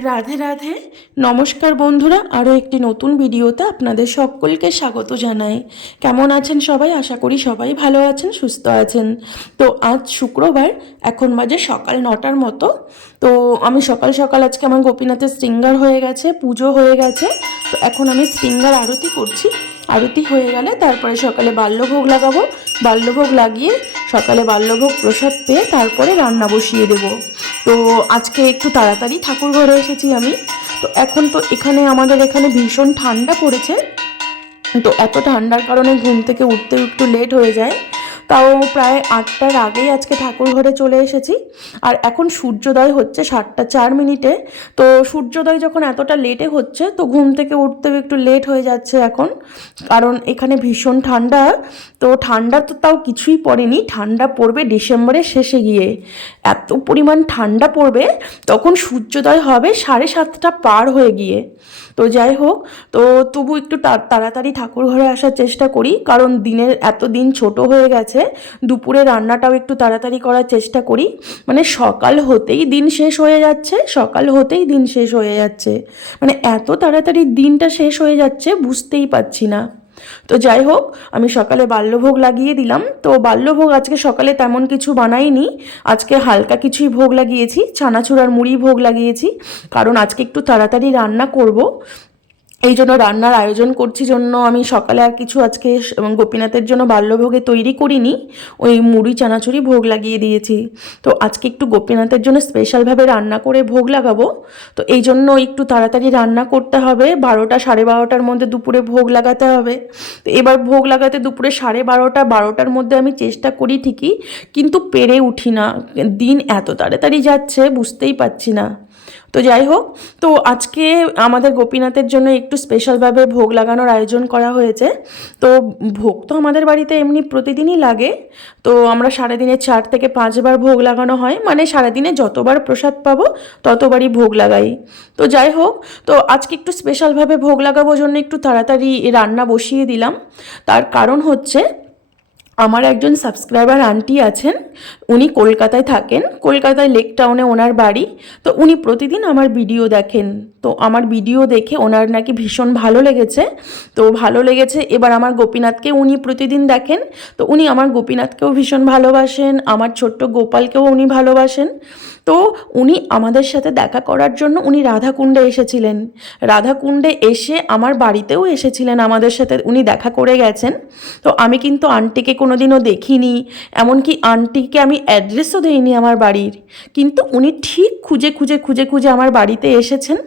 রাধে রাধে। নমস্কার বন্ধুরা, আরও একটি নতুন ভিডিওতে আপনাদের সকলকে স্বাগত জানাই। কেমন আছেন সবাই? আশা করি সবাই ভালো আছেন, সুস্থ আছেন। তো আজ শুক্রবার, এখন বাজে সকাল নটার মতো। তো আমি সকাল সকাল আজকে আমার গোপীনাথের স্ট্রিঙ্গার হয়ে গেছে, পুজো হয়ে গেছে। তো এখন আমি স্ট্রিঙ্গার আরতি করছি। আরতি হয়ে গেলে তারপরে সকালে বাল্যভোগ লাগাবো। বাল্যভোগ লাগিয়ে সকালে বাল্যভোগ প্রসাদ পেয়ে তারপরে রান্না বসিয়ে দেব। তো আজকে একটু তাড়াতাড়ি ঠাকুর ঘরে এসেছি আমি। তো এখন তো এখানে আমাদের এখানে ভীষণ ঠান্ডা পড়েছে। তো এত ঠান্ডার কারণে ঘুম থেকে উঠতে একটু লেট হয়ে যায়। তাও প্রায় আটটার আগেই আজকে ঠাকুর ঘরে চলে এসেছি। আর এখন সূর্যোদয় হচ্ছে সাতটা চার মিনিটে। তো সূর্যোদয় যখন এতটা লেটে হচ্ছে, তো ঘুম থেকে উঠতেও একটু লেট হয়ে যাচ্ছে এখন। কারণ এখানে ভীষণ ঠান্ডা। তো ঠান্ডা তো তাও কিছুই পড়েনি। ঠান্ডা পড়বে ডিসেম্বরের শেষে গিয়ে। এত পরিমাণ ঠান্ডা পড়বে, তখন সূর্যোদয় হবে সাড়ে সাতটা পার হয়ে গিয়ে। তো যাই হোক, তো তবু একটু তাড়াতাড়ি ঠাকুর ঘরে আসার চেষ্টা করি, কারণ দিনের এত দিন ছোট হয়ে গেছে, দুপুরে রান্নাটাও একটু তাড়াতাড়ি করার চেষ্টা করি। মানে সকাল হতেই দিন শেষ হয়ে যাচ্ছে, সকাল হতেই দিন শেষ হয়ে যাচ্ছে। মানে এত তাড়াতাড়ি দিনটা শেষ হয়ে যাচ্ছে, বুঝতেই পারছি না। তো যাই হোক, আমি সকালে বাল্যভোগ লাগিয়ে দিলাম। তো বাল্যভোগ আজকে সকালে তেমন কিছু বানাইনি। আজকে হালকা কিছুই ভোগ লাগিয়েছি, ছানাছুড়ার মুড়ি ভোগ লাগিয়েছি। কারণ আজকে একটু তাড়াতাড়ি রান্না করব। এই জন্য রান্নার আয়োজন করছি জন্য আমি সকালে আর কিছু আজকে গোপীনাথের জন্য বাল্যভোগে তৈরি করিনি, ওই মুড়ি, চানাচুরি ভোগ লাগিয়ে দিয়েছি। তো আজকে একটু গোপীনাথের জন্য স্পেশালভাবে রান্না করে ভোগ লাগাবো। তো এই জন্য একটু তাড়াতাড়ি রান্না করতে হবে, বারোটা সাড়ে বারোটার মধ্যে দুপুরে ভোগ লাগাতে হবে। তো এবার ভোগ লাগাতে দুপুরে সাড়ে বারোটা, বারোটার মধ্যে আমি চেষ্টা করি ঠিকই, কিন্তু পেরে উঠি না। দিন এত তাড়াতাড়ি যাচ্ছে, বুঝতেই পারছি না। তো যাই হোক, তো আজকে আমাদের গোপীনাথের জন্য একটু স্পেশালভাবে ভোগ লাগানোর আয়োজন করা হয়েছে। তো ভোগ তো আমাদের বাড়িতে এমনি প্রতিদিনই লাগে। তো আমরা সারাদিনে চার থেকে পাঁচবার ভোগ লাগানো হয় মানে সারাদিনে যতবার প্রসাদ পাবো ততবারই ভোগ লাগাই। তো যাই হোক, তো আজকে একটু স্পেশালভাবে ভোগ লাগাবো জন্য একটু তাড়াতাড়ি রান্না বসিয়ে দিলাম। তার কারণ হচ্ছে আমার একজন সাবস্ক্রাইবার আন্টি আছেন, উনি কলকাতায় থাকেন, কলকাতায় লেক টাউনে ওনার বাড়ি, তো উনি প্রতিদিন আমার ভিডিও দেখেন। তো আমার ভিডিও দেখে ওনার নাকি ভীষণ ভালো লেগেছে, তো ভালো লেগেছে। এবার আমার গোপীনাথকে উনি প্রতিদিন দেখেন, তো উনি আমার গোপীনাথকেও ভীষণ ভালোবাসেন, আমার ছোট্ট গোপালকেও উনি ভালোবাসেন। তো উনি আমাদের সাথে দেখা করার জন্য উনি রাধাকুণ্ডে এসেছিলেন। রাধাকুণ্ডে এসে আমার বাড়িতেও এসেছিলেন আমাদের সাথে, উনি দেখা করে গেছেন। তো আমি কিন্তু আন্টিকে কোনোদিনও দেখিনি। এমনকি আন্টিকে আমি অ্যাড্রেসও দেইনি আমার বাড়ির। কিন্তু উনি ঠিক খুঁজে খুঁজে খুঁজে খুঁজে আমার বাড়িতে এসেছেন।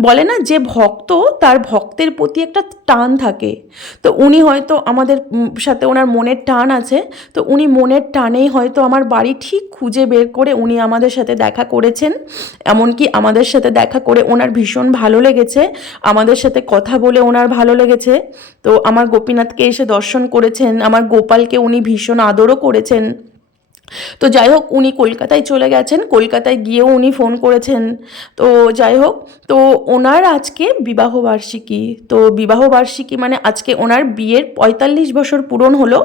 বলে না যে ভক্ত, তার ভক্তের প্রতি একটা টান থাকে। তো উনি হয়তো আমাদের সাথে ওনার মনের টান আছে। তো উনি মনের টানেই হয়তো আমার বাড়ি ঠিক খুঁজে বের করে উনি আমাদের সাথে দেখা করেছেন। এমনকি আমাদের সাথে দেখা করে ওনার ভীষণ ভালো লেগেছে। আমাদের সাথে কথা বলে ওনার ভালো লেগেছে। তো আমার গোপীনাথকে এসে দর্শন করেছেন, আমার গোপালকে উনি ভীষণ আদরও করেছেন। তো যাই হোক, উনি কলকাতায় চলে গেছেন, কলকাতায় গিয়েও উনি ফোন করেছেন। তো যাই হোক, তো ওনার আজকে বিবাহবার্ষিকী তো বিবাহবার্ষিকী মানে আজকে ওনার বিয়ের পঁয়তাল্লিশ বছর পূরণ হলো।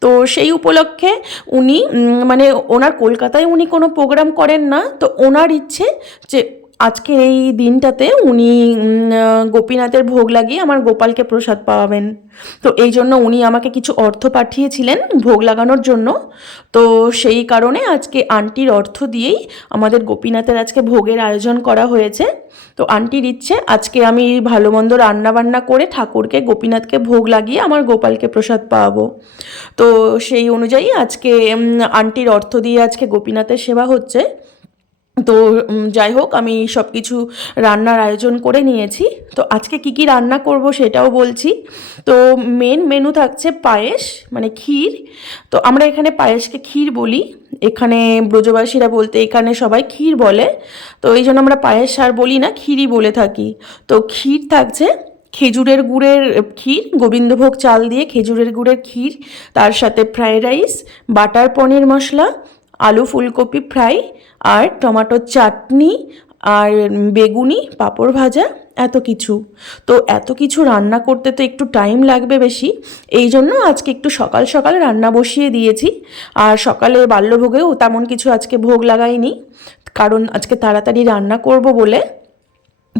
তো সেই উপলক্ষে উনি মানে ওনার কলকাতায় উনি কোনো প্রোগ্রাম করেন না। তো ওনার ইচ্ছে যে আজকের এই দিনটাতে উনি গোপীনাথের ভোগ লাগিয়ে আমার গোপালকে প্রসাদ পাওয়াবেন। তো এই জন্য উনি আমাকে কিছু অর্থ পাঠিয়েছিলেন ভোগ লাগানোর জন্য। তো সেই কারণে আজকে আন্টির অর্থ দিয়েই আমাদের গোপীনাথের আজকে ভোগের আয়োজন করা হয়েছে। তো আন্টির ইচ্ছে আজকে আমি ভালো মন্দ রান্না বান্না করে ঠাকুরকে, গোপীনাথকে ভোগ লাগিয়ে আমার গোপালকে প্রসাদ পাওয়াবো। তো সেই অনুযায়ী আজকে আন্টির অর্থ দিয়ে আজকে গোপীনাথের সেবা হচ্ছে। তো যাই হোক, আমি সব কিছু রান্নার আয়োজন করে নিয়েছি। তো আজকে কি কি রান্না করব সেটাও বলছি। তো মেন মেনু থাকছে পায়েস মানে ক্ষীর। তো আমরা এখানে পায়েসকে ক্ষীর বলি। এখানে ব্রজবাসীরা বলতে এখানে সবাই ক্ষীর বলে। তো এই জন্য আমরা পায়েস আর বলি না, ক্ষীরই বলে থাকি। তো ক্ষীর থাকছে খেজুরের গুড়ের ক্ষীর, গোবিন্দভোগ চাল দিয়ে খেজুরের গুড়ের ক্ষীর, তার সাথে fried rice, butter paneer masala আলু ফুলকপি ফ্রাই আর টমাটোর চাটনি আর বেগুনি, পাঁপড় ভাজা, এত কিছু। তো এত কিছু রান্না করতে তো একটু টাইম লাগবে বেশি। এই জন্য আজকে একটু সকাল সকাল রান্না বসিয়ে দিয়েছি। আর সকালে বাল্যভোগেও তেমন কিছু আজকে ভোগ লাগাইনি। কারণ আজকে তাড়াতাড়ি রান্না করব বলে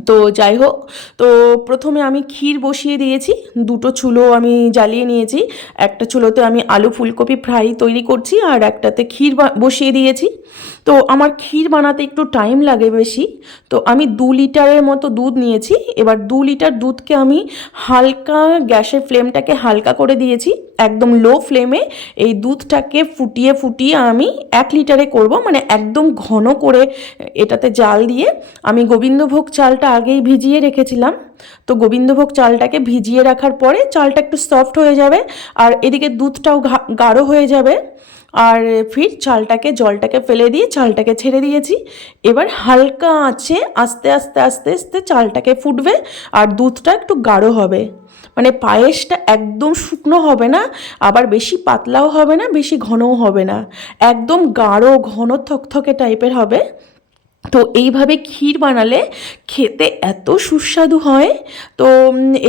তো যাই হোক, তো প্রথমে আমি ক্ষীর বসিয়ে দিয়েছি, দুটো চুলো আমি জ্বালিয়ে নিয়েছি, একটা চুলোতে আমি আলু ফুলকপি ফ্রাই তৈরি করছি আর একটাতে ক্ষীর বসিয়ে দিয়েছি। তো আমার ক্ষীর বানাতে একটু টাইম লাগে বেশি, তো আমি দু লিটারের মতো দুধ নিয়েছি, এবার দু লিটার দুধকে আমি হালকা গ্যাসের ফ্লেমটাকে হালকা করে দিয়েছি একদম লো ফ্লেমে এই দুধটাকে ফুটিয়ে ফুটিয়ে আমি এক লিটারে করব মানে একদম ঘন করে এটাতে জাল দিয়ে। আমি গোবিন্দভোগ চালটা আগেই ভিজিয়ে রেখেছিলাম। তো গোবিন্দভোগ চালটাকে ভিজিয়ে রাখার পরে চালটা একটু সফট হয়ে যাবে আর এদিকে দুধটাও গাঢ় হয়ে যাবে। আর ফির চালটাকে, জলটাকে ফেলে দিয়ে চালটাকে ছেড়ে দিয়েছি। এবার হালকা আছে আস্তে আস্তে আস্তে আস্তে চালটাকে ফুটবে আর দুধটা একটু গাঢ় হবে। মানে পায়েসটা একদম শুকনো হবে না, আবার বেশি পাতলাও হবে না, বেশি ঘনও হবে না। একদম গাঢ়, ঘন, থকথকে টাইপের হবে। তো এইভাবে ক্ষীর বানালে খেতে এত সুস্বাদু হয়। তো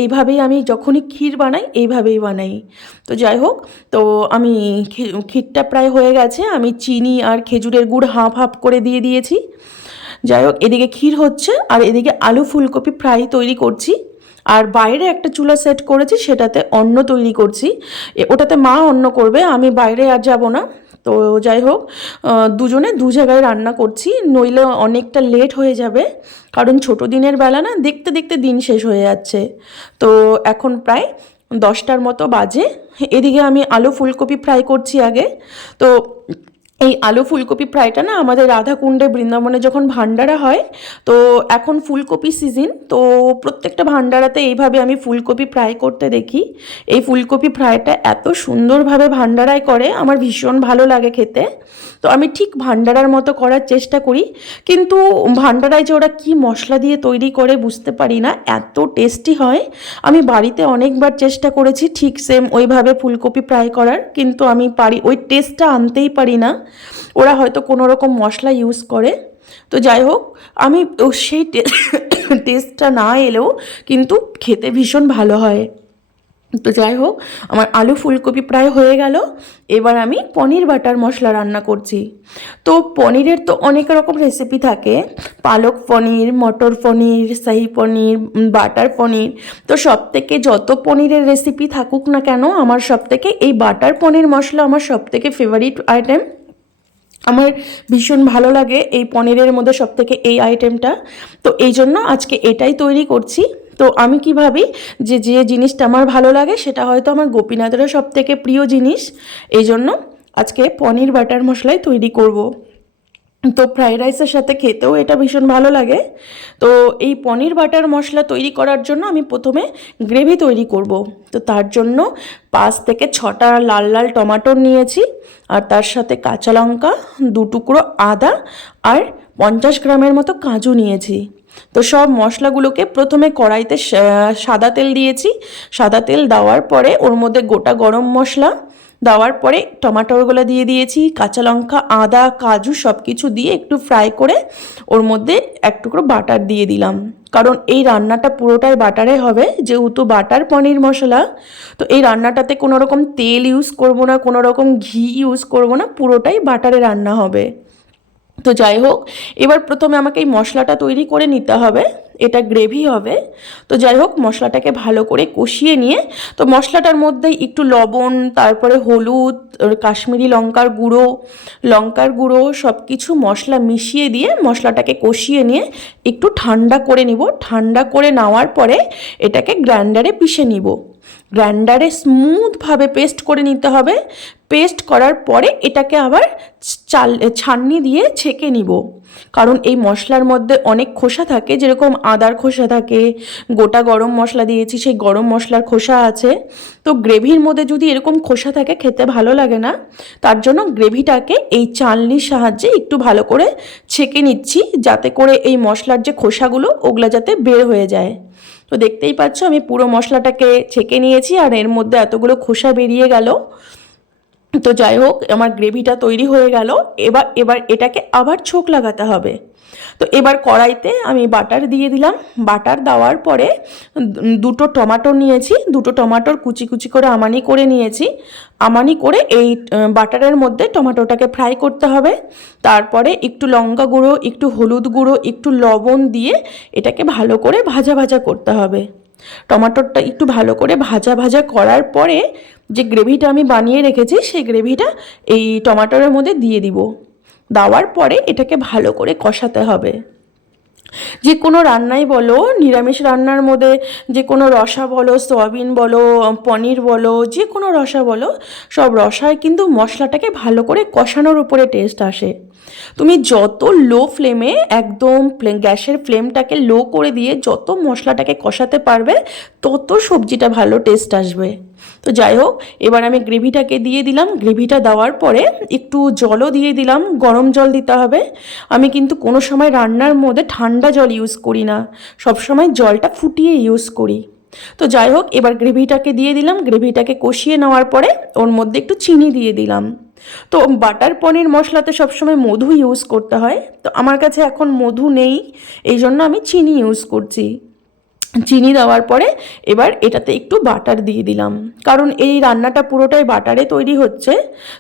এইভাবেই আমি যখনই ক্ষীর বানাই, এইভাবেই বানাই। তো যাই হোক, তো আমি ক্ষীরটা প্রায় হয়ে গেছে। আমি চিনি আর খেজুরের গুড় হাফ হাফ করে দিয়ে দিয়েছি। যাই হোক, এদিকে ক্ষীর হচ্ছে আর এদিকে আলু ফুলকপি ফ্রাই তৈরি করছি। আর বাইরে একটা চুলা সেট করেছি, সেটাতে অন্ন তৈরি করছি। ওটাতে মা অন্ন করবে, আমি বাইরে আর যাব না। তো যাই হোক দুজনে দু জায়গায় রান্না করছি, নইলে অনেকটা লেট হয়ে যাবে, কারণ ছোট দিনের বেলা না, দেখতে দেখতে দিন শেষ হয়ে যাচ্ছে। তো এখন প্রায় দশটার মতো বাজে। এদিকে আমি আলু ফুলকপি ফ্রাই করছি আগে। তো এই আলু ফুলকপি ফ্রাইটা না আমাদের রাধাকুণ্ডে বৃন্দাবনে যখন ভান্ডারা হয়, তো এখন ফুলকপি সিজন তো প্রত্যেকটা ভান্ডারাতে এইভাবে আমি ফুলকপি ফ্রাই করতে দেখি। এই ফুলকপি ফ্রাইটা এত সুন্দরভাবে ভান্ডারায় করে, আমার ভীষণ ভালো লাগে খেতে। তো আমি ঠিক ভান্ডারার মতো করার চেষ্টা করি, কিন্তু ভান্ডারায় যে ওরা কী মশলা দিয়ে তৈরি করে বুঝতে পারি না, এত টেস্টি হয়। আমি বাড়িতে অনেকবার চেষ্টা করেছি ঠিক সেম ওইভাবে ফুলকপি ফ্রাই করার, কিন্তু আমি পারি, ওই টেস্টটা আনতেই পারি না। ওরা হয়তো কোনো রকম মশলা ইউজ করে। তো যাই হোক, আমি সেই টেস্টটা না এলেও কিন্তু খেতে ভীষণ ভালো হয়। তো যাই হোক, আমার আলু ফুলকপি প্রায় হয়ে গেল। এবার আমি পনির বাটার মশলা রান্না করছি। তো পনিরের তো অনেক রকম রেসিপি থাকে। পালক পনির, মটর পনির, শাহি পনির বাটার পনির। তো সব থেকে যত পনিরের রেসিপি থাকুক না কেন, আমার সব থেকে এই বাটার পনির মশলা আমার সব থেকে ফেভারিট আইটেম আমার ভীষণ ভালো লাগে এই পনিরের মধ্যে সব থেকে এই আইটেমটা তো এই জন্য আজকে এটাই তৈরি করছি। তো আমি কি ভাবি যে যে জিনিসটা আমার ভালো লাগে সেটা হয়তো আমার গোপীনাথেরও সব থেকে প্রিয় জিনিস। এই জন্য আজকে পনির বাটার মশলাই তৈরি করব। তো ফ্রাইড রাইসের সাথে খেতেও এটা ভীষণ ভালো লাগে। তো এই পনির বাটার মশলা তৈরি করার জন্য আমি প্রথমে গ্রেভি তৈরি করব। তো তার জন্য পাঁচ থেকে ছটা লাল লাল টমাটো নিয়েছি আর তার সাথে কাঁচা লঙ্কা, দু টুকরো আদা আর পঞ্চাশ গ্রামের মতো কাজু নিয়েছি। তো সব মশলাগুলোকে প্রথমে কড়াইতে সাদা তেল দিয়েছি। সাদা তেল দেওয়ার পরে ওর মধ্যে গোটা গরম মশলা দেওয়ার পরে টমাটোরগুলো দিয়ে দিয়েছি, কাঁচা লঙ্কা, আদা, কাজু সব কিছু দিয়ে একটু ফ্রাই করে ওর মধ্যে এক টুকরো বাটার দিয়ে দিলাম। কারণ এই রান্নাটা পুরোটাই বাটারে হবে, যেহেতু বাটার পনির মশলা, তো এই রান্নাটাতে কোনো রকম তেল ইউজ করব না কোনো রকম ঘি ইউজ করব না, পুরোটাই বাটারে রান্না হবে। তো যাই হোক, এবার প্রথমে আমাকে এই মশলাটা তৈরি করে নিতে হবে, এটা গ্রেভি হবে। তো যাই হোক, মশলাটাকে ভালো করে কষিয়ে নিয়ে, তো মশলাটার মধ্যে একটু লবণ, তারপরে হলুদ কাশ্মীরি লঙ্কার গুঁড়ো লঙ্কার গুঁড়ো সব কিছু মশলা মিশিয়ে দিয়ে মশলাটাকে কষিয়ে নিয়ে একটু ঠান্ডা করে নিব। ঠান্ডা করে নেওয়ার পরে এটাকে গ্রাইন্ডারে পিষে নিব। গ্রাইন্ডারে স্মুথভাবে পেস্ট করে নিতে হবে। পেস্ট করার পরে এটাকে আবার চাল, ছাননি দিয়ে ছেঁকে নিব। কারণ এই মশলার মধ্যে অনেক খোসা থাকে, যেরকম আদার খোসা থাকে, গোটা গরম মশলা দিয়েছি, সেই গরম মশলার খোসা আছে। তো গ্রেভির মধ্যে যদি এরকম খোসা থাকে, খেতে ভালো লাগে না, তার জন্য গ্রেভিটাকে এই চালনির সাহায্যে একটু ভালো করে ছেঁকে নিচ্ছি, যাতে করে এই মশলার যে খোসাগুলো, ওগুলা যাতে বের হয়ে যায়। তো দেখতেই পাচ্ছ আমি পুরো মশলাটাকে ছেঁকে নিয়েছি আর এর মধ্যে এতগুলো খোসা বেরিয়ে গেল। তো যাই হোক, আমার গ্রেভিটা তৈরি হয়ে গেল। এবার এবার এটাকে আবার ছোক লাগাতে হবে। তো এবার কড়াইতে আমি বাটার দিয়ে দিলাম। বাটার দেওয়ার পরে দুটো টমাটো নিয়েছি। দুটো টমাটোর কুচি কুচি করে আমানি করে নিয়েছি। আমানি করে এই বাটারের মধ্যে টমাটোটাকে ফ্রাই করতে হবে। তারপরে একটু লঙ্কা গুঁড়ো, একটু হলুদ গুঁড়ো, একটু লবণ দিয়ে এটাকে ভালো করে ভাজা ভাজা করতে হবে। টমাটোরটা একটু ভালো করে ভাজা ভাজা করার পরে যে গ্রেভিটা আমি বানিয়ে রেখেছি, সেই গ্রেভিটা এই টমাটোরের মধ্যে দিয়ে দিব। দেওয়ার পরে এটাকে ভালো করে কষাতে হবে। যে কোনো রান্নাই বলো, নিরামিষ রান্নার মধ্যে যে কোনো রসা বলো, সয়াবিন বলো, পনির বলো, যে কোনো রসা বলো, সব রসায় কিন্তু মশলাটাকে ভালো করে কষানোর উপরে টেস্ট আসে। তুমি যত লো ফ্লেমে একদম গ্যাসের ফ্লেমটাকে লো করে দিয়ে যত মশলাটাকে কষাতে পারবে, তত সবজিটা ভালো টেস্ট আসবে। তো যাই হোক, এবার আমি গ্রেভিটাকে দিয়ে দিলাম। গ্রেভিটা দেওয়ার পরে একটু জলও দিয়ে দিলাম, গরম জল দিতে হবে। আমি কিন্তু কোনো সময় রান্নার মধ্যে ঠান্ডা জল ইউজ করি না, সব সময় জলটা ফুটিয়ে ইউজ করি। তো যাই হোক, এবার গ্রেভিটাকে দিয়ে দিলাম। গ্রেভিটাকে কষিয়ে নেওয়ার পরে ওর মধ্যে একটু চিনি দিয়ে দিলাম। তো বাটার পনির মশলাতে সবসময় মধু ইউজ করতে হয়। তো আমার কাছে এখন মধু নেই এই জন্য আমি চিনি ইউজ করছি। চিনি দেওয়ার পরে এবার এটাতে একটু বাটার দিয়ে দিলাম। কারণ এই রান্নাটা পুরোটাই বাটারে তৈরি হচ্ছে,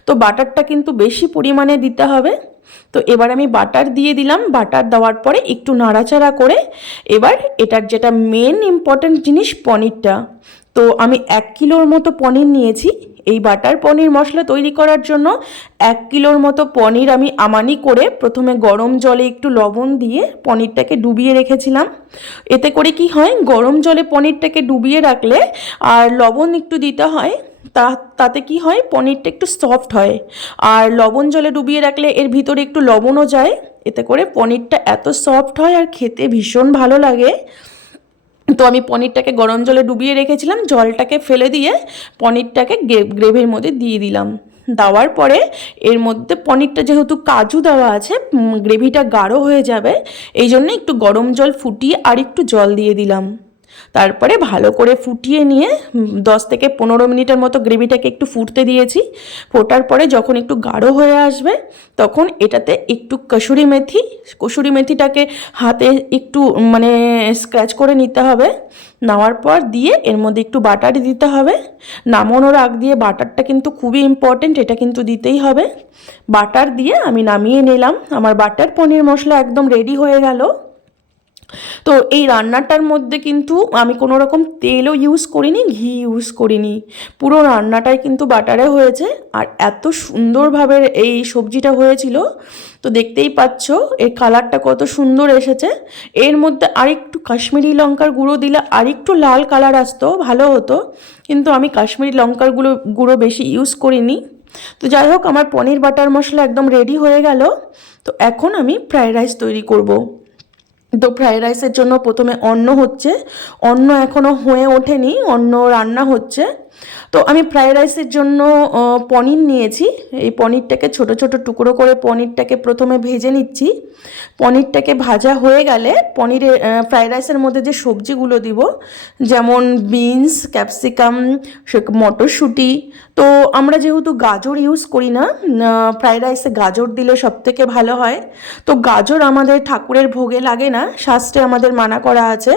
তো বাটারটা কিন্তু বেশি পরিমাণে দিতে হবে। তো এবার আমি বাটার দিয়ে দিলাম। বাটার দেওয়ার পরে একটু নাড়াচাড়া করে এবার এটার যেটা মেন ইম্পর্ট্যান্ট জিনিস পনিরটা তো আমি এক কিলোর মতো পনির নিয়েছি। এই বাটার পনির মশলা তৈরি করার জন্য এক কিলোর মতো পনির আমি আমানি করে প্রথমে গরম জলে একটু লবণ দিয়ে পনিরটাকে ডুবিয়ে রেখেছিলাম। এতে করে কি হয়, গরম জলে পনিরটাকে ডুবিয়ে রাখলে আর লবণ একটু দিতে হয়, তা, তাতে কি হয়, পনিরটা একটু সফট হয়। আর লবণ জলে ডুবিয়ে রাখলে এর ভিতরে একটু লবণও যায়। এতে করে পনিরটা এত সফট হয় আর খেতে ভীষণ ভালো লাগে। তো আমি পনিরটাকে গরম জলে ডুবিয়ে রেখেছিলাম, জলটাকে ফেলে দিয়ে পনিরটাকে গ্রেভির মধ্যে দিয়ে দিলাম। দেওয়ার পরে এর মধ্যে পনিরটা যেহেতু কাজু দেওয়া আছে গ্রেভিটা গাঢ় হয়ে যাবে, এই জন্য একটু গরম জল ফুটিয়ে আর একটু জল দিয়ে দিলাম। তারপরে ভালো করে ফুটিয়ে নিয়ে দশ থেকে পনেরো মিনিটের মতো গ্রেভিটাকে একটু ফুটতে দিয়েছি। ফোটার পরে যখন একটু গাঢ় হয়ে আসবে, তখন এটাতে একটু কসুরি মেথি, কসুরি মেথিটাকে হাতে একটু মানে স্ক্র্যাচ করে নিতে হবে। নেওয়ার পর দিয়ে এর মধ্যে একটু বাটার দিতে হবে। নামানোর আগ দিয়ে বাটারটা কিন্তু খুবই ইম্পর্টেন্ট এটা কিন্তু দিতেই হবে। বাটার দিয়ে আমি নামিয়ে নিলাম। আমার বাটার পনির মশলা একদম রেডি হয়ে গেল। তো এই রান্নাটার মধ্যে কিন্তু আমি কোনো রকম তেলও ইউজ করিনি, ঘি ইউজ করিনি। পুরো রান্নাটাই কিন্তু বাটারে হয়েছে। আর এত সুন্দরভাবে এই সবজিটা হয়েছিল, তো দেখতেই পাচ্ছ, এর কালারটা কত সুন্দর এসেছে। এর মধ্যে আরেকটু কাশ্মীরি লঙ্কার গুঁড়ো দিলে আরেকটু লাল কালার আসতো, ভালো হতো। কিন্তু আমি কাশ্মীরি লঙ্কার গুঁড়ো গুঁড়ো বেশি ইউজ করিনি। তো যাই হোক, আমার পনির বাটার মশলা একদম রেডি হয়ে গেল। তো এখন আমি ফ্রায়েড রাইস তৈরি করব। তো ফ্রায়েড রাইসের জন্য প্রথমে অন্ন হচ্ছে। অন্ন এখনও হয়ে ওঠেনি অন্ন রান্না হচ্ছে। তো আমি ফ্রায়েড রাইসের জন্য পনির নিয়েছি। এই পনিরটাকে ছোট ছোট টুকরো করে পনিরটাকে প্রথমে ভেজে নিচ্ছি। পনিরটাকে ভাজা হয়ে গেলে পনিরের ফ্রায়েড রাইসের মধ্যে যে সবজিগুলো দিব, যেমন বিনস, ক্যাপসিকাম মটরশুঁটি। তো আমরা যেহেতু গাজর ইউজ করি না ফ্রায়েড রাইসে গাজর দিলে সব থেকে ভালো হয়। তো গাজর আমাদের ঠাকুরের ভোগে লাগে না শাস্ত্রে আমাদের মানা করা আছে।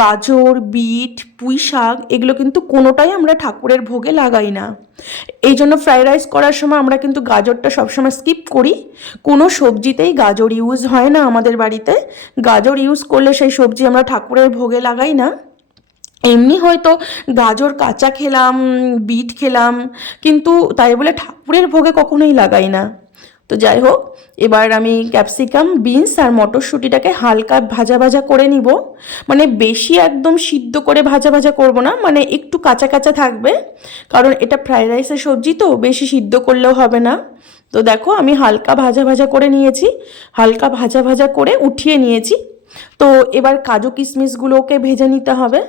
গাজর, বিট পুঁই শাক এগুলো কিন্তু কোনোটাই আমরা ঠাকুরের ভোগে লাগাই না। এই জন্য ফ্রাইড রাইস করার সময় আমরা কিন্তু গাজরটা সবসময় স্কিপ করি। কোনো সবজিতেই গাজর ইউজ হয় না আমাদের বাড়িতে। গাজর ইউজ করলে সেই সবজি আমরা ঠাকুরের ভোগে লাগাই না। এমনি হয়তো গাজর কাঁচা খেলাম, বিট খেলাম, কিন্তু তাই বলে ঠাকুরের ভোগে কখনোই লাগাই না। তো যাই হোক, এবার আমি ক্যাপসিকাম, বিনস আর মটরশুঁটিটাকে হালকা ভাজা ভাজা করে নিব। মানে বেশি একদম সিদ্ধ করে ভাজা ভাজা করব না মানে একটু কাঁচা কাঁচা থাকবে। কারণ এটা ফ্রাইড রাইসের সবজি তো, বেশি সিদ্ধ করলেও হবে না। তো দেখো, আমি হালকা ভাজা ভাজা করে নিয়েছি। হালকা ভাজা ভাজা করে উঠিয়ে নিয়েছি। তো এবার কাজু কিশমিশগুলোকে ভেজে নিতে হবে।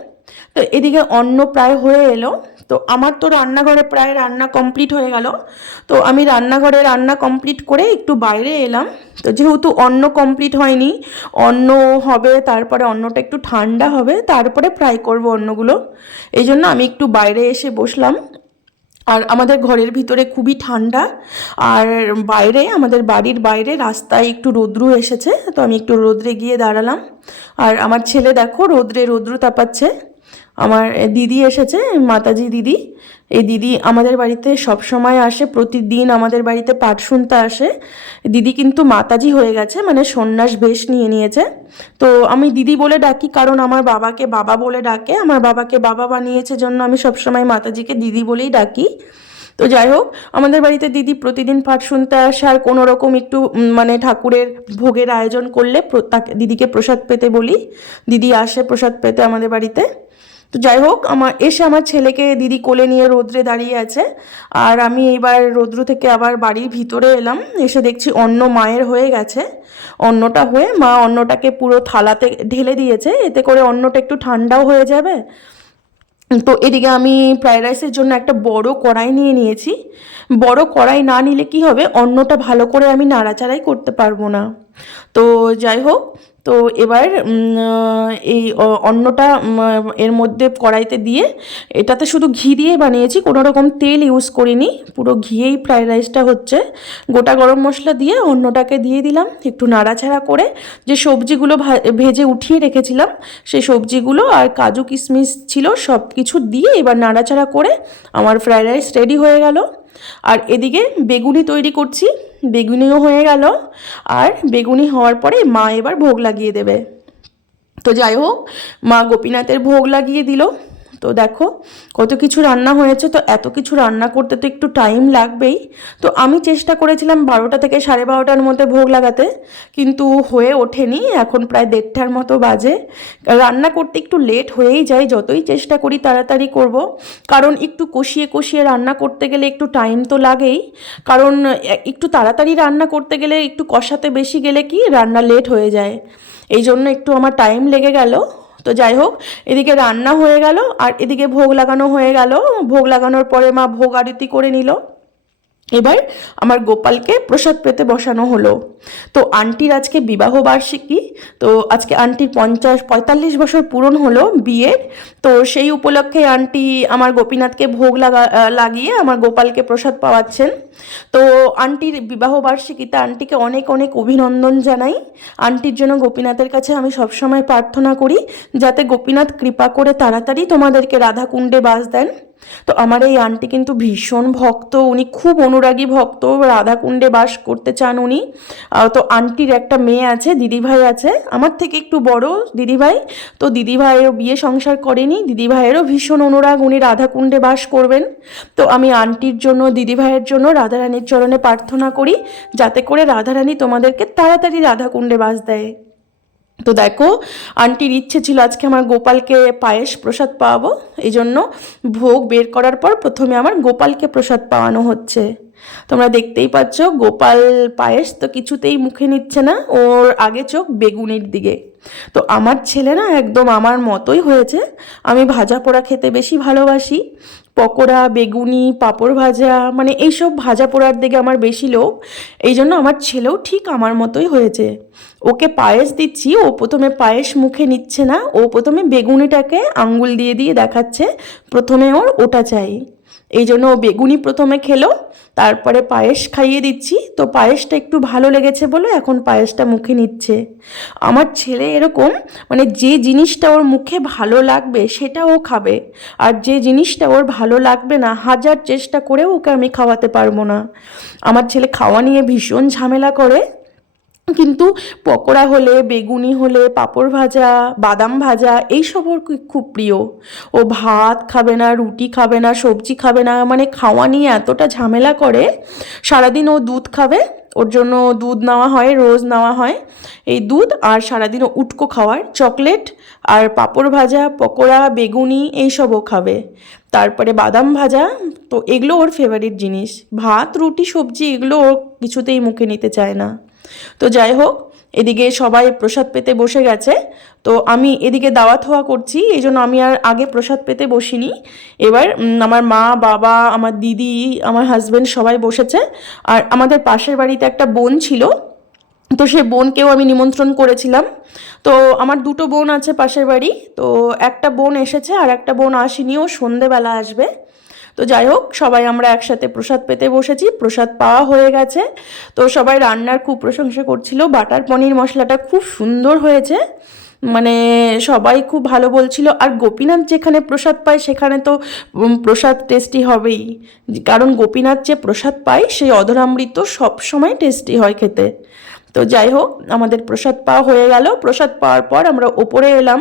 তো এদিকে অন্ন প্রায় হয়ে এলো। তো আমার তো রান্নাঘরে প্রায় রান্না কমপ্লিট হয়ে গেল। তো আমি রান্নাঘরে রান্না কমপ্লিট করে একটু বাইরে এলাম। তো যেহেতু অন্ন কমপ্লিট হয়নি, অন্ন হবে, তারপরে অন্নটা একটু ঠান্ডা হবে, তারপরে ফ্রাই করব অন্নগুলো। এই জন্য আমি একটু বাইরে এসে বসলাম। আর আমাদের ঘরের ভিতরে খুবই ঠান্ডা। আর বাইরে, আমাদের বাড়ির বাইরে রাস্তায় একটু রৌদ্র এসেছে, তো আমি একটু রোদ্রে গিয়ে দাঁড়ালাম। আর আমার ছেলে দেখো, রোদ্রে রৌদ্র তাপাচ্ছে। আমার দিদি এসেছে, মাতাজি দিদি। এই দিদি আমাদের বাড়িতে সব সময় আসে, প্রতিদিন আমাদের বাড়িতে পাঠ শুনতে আসে। দিদি কিন্তু মাতাজি হয়ে গেছে মানে সন্ন্যাস বেশ নিয়ে নিয়েছে। তো আমি দিদি বলে ডাকি কারণ আমার বাবাকে বাবা বলে ডাকে। আমার বাবাকে বাবা বানিয়েছে জন্য আমি সবসময় মাতাজিকে দিদি বলেই ডাকি। তো যাই হোক, আমাদের বাড়িতে দিদি প্রতিদিন পাঠ শুনতে আসে আর কোনো রকম একটু মানে ঠাকুরের ভোগের আয়োজন করলে তাকে, দিদিকে প্রসাদ পেতে বলি। দিদি আসে প্রসাদ পেতে আমাদের বাড়িতে। তো যাই হোক, আমার, এসে আমার ছেলেকে দিদি কোলে নিয়ে রোদ্রে দাঁড়িয়ে আছে। আর আমি এবার রৌদ্র থেকে আবার বাড়ির ভিতরে এলাম। এসে দেখছি অন্ন মায়ের হয়ে গেছে। অন্নটা হয়ে, মা অন্নটাকে পুরো থালাতে ঢেলে দিয়েছে। এতে করে অন্নটা একটু ঠান্ডাও হয়ে যাবে। তো এদিকে আমি ফ্রাইড রাইসের জন্য একটা বড় কড়াই নিয়ে নিয়েছি। বড় কড়াই না নিলে কি হবে? অন্নটা ভালো করে আমি নাড়াচাড়াই করতে পারব না। তো যাই হোক, তো এবার এই অন্নটা এর মধ্যে কড়াইতে দিয়ে, এটাতে শুধু ঘি দিয়ে বানিয়েছি, কোনো রকম তেল ইউজ করিনি, পুরো ঘিয়েই ফ্রাইড রাইসটা হচ্ছে। গোটা গরম মশলা দিয়ে অন্নটাকে দিয়ে দিলাম, একটু নাড়াচাড়া করে, যে সবজিগুলো ভেজে উঠিয়ে রেখেছিলাম, সেই সবজিগুলো আর কাজু কিশমিশ ছিল সব কিছু দিয়ে এবার নাড়াচাড়া করে আমার ফ্রাইড রাইস রেডি হয়ে গেল। আর এদিকে বেগুনি তৈরি করছি, বেগুনিও হয়ে গেল। আর বেগুনি হওয়ার পরে মা এবার ভোগ লাগিয়ে দেবে। তো যাই হোক, মা গোপীনাথের ভোগ লাগিয়ে দিল। তো দেখো, কত কিছু রান্না হয়েছে, তো এত কিছু রান্না করতে তো একটু টাইম লাগবেই। তো আমি চেষ্টা করেছিলাম বারোটা থেকে সাড়ে বারোটার মধ্যে ভোগ লাগাতে, কিন্তু হয়ে ওঠেনি, এখন প্রায় দেড়টার মতো বাজে। রান্না করতে একটু লেট হয়েই যায়, যতই চেষ্টা করি তাড়াতাড়ি করব, কারণ একটু কষিয়ে কষিয়ে রান্না করতে গেলে একটু টাইম তো লাগেই। কারণ একটু তাড়াতাড়ি রান্না করতে গেলে, একটু কষাতে বেশি গেলে কি, রান্না লেট হয়ে যায়। এই জন্য একটু আমার টাইম লেগে গেল। তো যাই হোক, এদিকে রান্না হয়ে গেল আর এদিকে ভোগ লাগানো হয়ে গেল। ভোগ লাগানোর পরে মা ভোগ আরতি করে নিল। এবার আমার গোপালকে প্রসাদ পেতে বসানো হলো। তো আন্টির আজকে বিবাহ বার্ষিকী, তো আজকে আন্টির পঞ্চাশ, পঁয়তাল্লিশ বছর পূরণ হলো বিয়ের। তো সেই উপলক্ষে আন্টি আমার গোপীনাথকে ভোগ লাগা লাগিয়ে আমার গোপালকে প্রসাদ পাওয়াচ্ছেন। তো আন্টির বিবাহ বার্ষিকীতে আন্টিকে অনেক অনেক অভিনন্দন জানাই। আন্টির জন্য গোপীনাথের কাছে আমি সবসময় প্রার্থনা করি, যাতে গোপীনাথ কৃপা করে তাড়াতাড়ি তোমাদেরকে রাধাকুণ্ডে বাস দেন। তো আমার এই আন্টি কিন্তু ভীষণ ভক্ত, উনি খুব অনুরাগী ভক্ত, রাধাকুণ্ডে বাস করতে চান উনি। তো আন্টির একটা মেয়ে আছে, দিদিভাই আছে, আমার থেকে একটু বড় দিদিভাই। তো দিদিভাইয়েরও বিয়ে সংসার করেনি, দিদিভাইয়েরও ভীষণ অনুরাগ, উনি রাধাকুণ্ডে বাস করবেন। তো আমি আন্টির জন্য, দিদিভাইয়ের জন্য রাধারানীর চরণে প্রার্থনা করি, যাতে করে রাধারানী তোমাদেরকে তাড়াতাড়ি রাধাকুণ্ডে বাস দেয়। তো দেখো, আন্টির ইচ্ছে ছিল আজকে আমার গোপালকে পায়েস প্রসাদ পাওয়াবো, এই জন্য ভোগ বের করার পর প্রথমে আমার গোপালকে প্রসাদ পাওয়ানো হচ্ছে। তোমরা দেখতেই পাচ্ছ, গোপাল পায়েস তো কিছুতেই মুখে নিচ্ছে না, ওর আগে চোখ বেগুনির দিকে। তো আমার ছেলে না একদম আমার মতোই হয়েছে, আমি ভাজা পোড়া খেতে বেশি ভালোবাসি পকোড়া, বেগুনি, পাঁপড় ভাজা মানে এইসব ভাজা পোড়ার দিকে আমার বেশি লোক এই জন্য আমার ছেলেও ঠিক আমার মতোই হয়েছে। ওকে পায়েস দিচ্ছি, ও প্রথমে পায়েস মুখে নিচ্ছে না, ও প্রথমে বেগুনিটাকে আঙ্গুল দিয়ে দিয়ে দেখাচ্ছে, প্রথমে ওর ওটা চাই। এই জন্য ও বেগুনি প্রথমে খেলো, তারপরে পায়েস খাইয়ে দিচ্ছি। তো পায়েসটা একটু ভালো লেগেছে বলে এখন পায়েসটা মুখে নিচ্ছে। আমার ছেলে এরকম মানে যে জিনিসটা ওর মুখে ভালো লাগবে সেটা ও খাবে। আর যে জিনিসটা ওর ভালো লাগবে না, হাজার চেষ্টা করেও ওকে আমি খাওয়াতে পারব না। আমার ছেলে খাওয়া নিয়ে ভীষণ ঝামেলা করে। কিন্তু পকোড়া হলে, বেগুনি হলে, পাঁপড় ভাজা, বাদাম ভাজা এইসব ওর খুব প্রিয়। ও ভাত খাবে না, রুটি খাবে না, সবজি খাবে না মানে খাওয়া নিয়ে এতটা ঝামেলা করে, সারাদিন ও দুধ খাবে, ওর জন্য দুধ নেওয়া হয়, রোজ নেওয়া হয়, এই দুধ আর সারাদিন উটকো খাওয়ার, চকলেট আর পাঁপড় ভাজা, পকোড়া, বেগুনি এইসবও খাবে। তারপরে বাদাম ভাজা, তো এগুলো ওর ফেভারিট জিনিস। ভাত, রুটি, সবজি এগুলো ও কিছুতেই মুখে নিতে চায় না। তো যাই হোক, এদিকে সবাই প্রসাদ পেতে বসে গেছে। তো আমি এদিকে দাওয়াত হওয়া করছি, এই জন্য আমি আর আগে প্রসাদ পেতে বসিনি। এবার আমার মা, বাবা, আমার দিদি, আমার হাজব্যান্ড সবাই বসেছে। আর আমাদের পাশের বাড়িতে একটা বোন ছিল তো সেই বোনকেও আমি নিমন্ত্রণ করেছিলাম। তো আমার দুটো বোন আছে পাশের বাড়ি, তো একটা বোন এসেছে আর একটা বোন আসেনি, ও সন্ধেবেলা আসবে। তো যাই হোক, সবাই আমরা একসাথে প্রসাদ পেতে বসেছি, প্রসাদ পাওয়া হয়ে গেছে। তো সবাই রান্নার খুব প্রশংসা করছিল, বাটার পনির মশলাটা খুব সুন্দর হয়েছে। মানে সবাই খুব ভালো বলছিল, আর গোপীনাথ যেখানে প্রসাদ পায়, সেখানে তো প্রসাদ টেস্টি হবেই। কারণ গোপীনাথ যে প্রসাদ পায়, সেই অধরামৃত সবসময় টেস্টি হয় খেতে। তো যাই হোক, আমাদের প্রসাদ পাওয়া হয়ে গেল। প্রসাদ পাওয়ার পর আমরা ওপরে এলাম।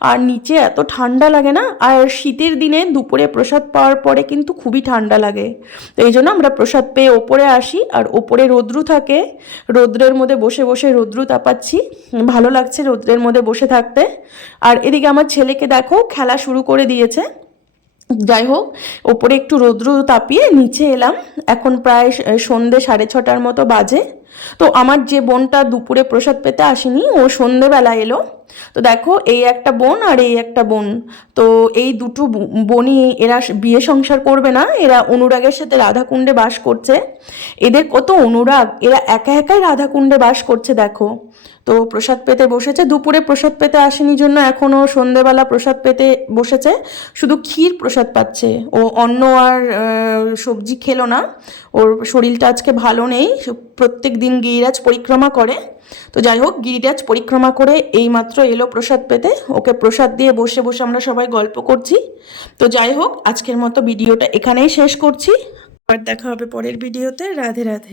আর নিচে এত ঠান্ডা লাগে না, আর শীতের দিনে দুপুরে প্রসাদ পাওয়ার পরে কিন্তু খুবই ঠান্ডা লাগে। তো এই জন্য আমরা প্রসাদ পেয়ে ওপরে আসি। আর ওপরে রৌদ্রু থাকে। রৌদ্রের মধ্যে বসে বসে রৌদ্রু তাপাচ্ছি। ভালো লাগছে রৌদ্রের মধ্যে বসে থাকতে। আর এদিকে আমার ছেলেকে দেখো, খেলা শুরু করে দিয়েছে। যাই হোক, ওপরে একটু রৌদ্র তাপিয়ে নিচে এলাম। এখন প্রায় সন্ধে সাড়ে ছটার মতো বাজে। তো আমার যে বোনটা দুপুরে প্রসাদ পেতে আসেনি, ও সন্ধেবেলা এলো। তো দেখো, এই একটা বোন আর এই একটা বোন। তো এই দুটো বোনই এরা বিয়ে সংসার করবে না, এরা অনুরাগের সাথে রাধাকুণ্ডে বাস করছে। এদের কত অনুরাগ, এরা একা একাই রাধাকুণ্ডে বাস করছে, দেখো। তো প্রসাদ পেতে বসেছে। দুপুরে প্রসাদ পেতে আসেনি জন্য এখনও সন্ধেবেলা প্রসাদ পেতে বসেছে। শুধু ক্ষীর প্রসাদ পাচ্ছে। ও অন্য আর সবজি খেলো না। ওর শরীরটা আজকে ভালো নেই। প্রত্যেক দিন গিরিরাজ পরিক্রমা করে। তো যাই হোক, গিরিরাজ পরিক্রমা করে এইমাত্র এলো প্রসাদ পেতে। ওকে প্রসাদ দিয়ে বসে বসে আমরা সবাই গল্প করছি। তো যাই হোক, আজকের মতো ভিডিওটা এখানেই শেষ করছি। আর দেখা হবে পরের ভিডিওতে। রাধে রাধে।